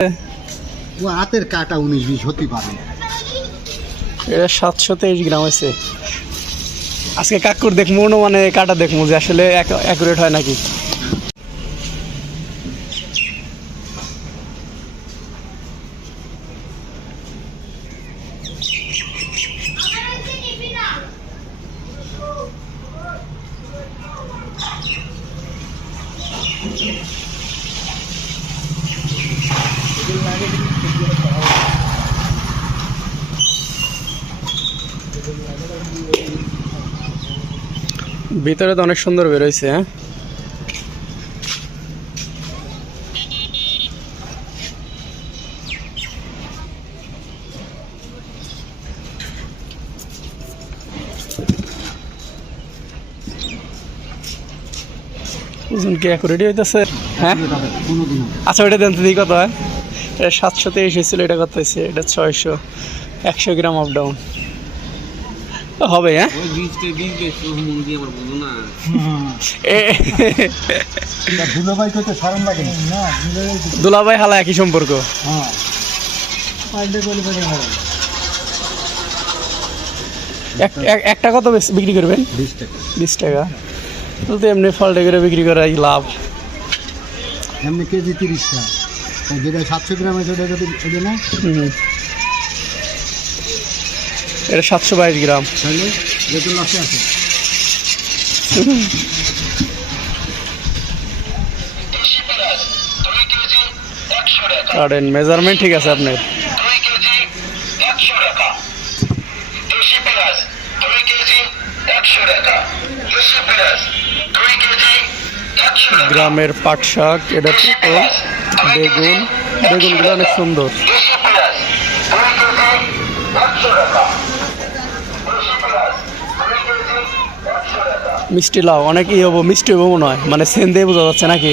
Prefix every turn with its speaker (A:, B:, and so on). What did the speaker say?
A: ও হাতের কাটা উনিশ বিশ হতে পারে।
B: এটা সাতশো তেইশ গ্রাম আছে আজকে কাকুর দেখব মানে কাটা দেখব যে আসলে অ্যাকুরেট হয় নাকি। ভিতরে তো অনেক সুন্দর বেরোইছে হ্যাঁ? ওজন কি অ্যাকুরেটই হইতেছে? হ্যাঁ? আচ্ছা ওইটা দেন তো কত হয়। এটা সাতশো তেইশ হয়েছিল এটা কত হয়েছে? এটা ছয়শো একশো গ্রাম আপ ডাউন হবে হ্যাঁ?
C: মন
B: দুলাভাই হালা একই সম্পর্ক।
A: হ্যাঁ।
B: একটা কত বেশ- বিক্রি করবেন?
A: বিশ টাকা।
B: বিশ টাকা। তাহলে তো এমনি ফলটা করে বিক্রি করাই লাভ।
A: এমনি কেজি তিরিশ টাকা। যেটা সাতশো গ্রামের সেটা যদি এটা না
B: এটা সাতশো বাইশ গ্রাম
A: তাহলে যেহেতু লসে আছে
B: কাটেন মেজারমেন্ট ঠিক আছে আপনার গ্রামের পাট শাক এটা তো বেগুন। বেগুনগুলো অনেক সুন্দর। মিষ্টি লাউ অনেক ই হব, মিষ্টি হব মনে হয়। মানে সেন দিয়ে বোঝা যাচ্ছে নাকি?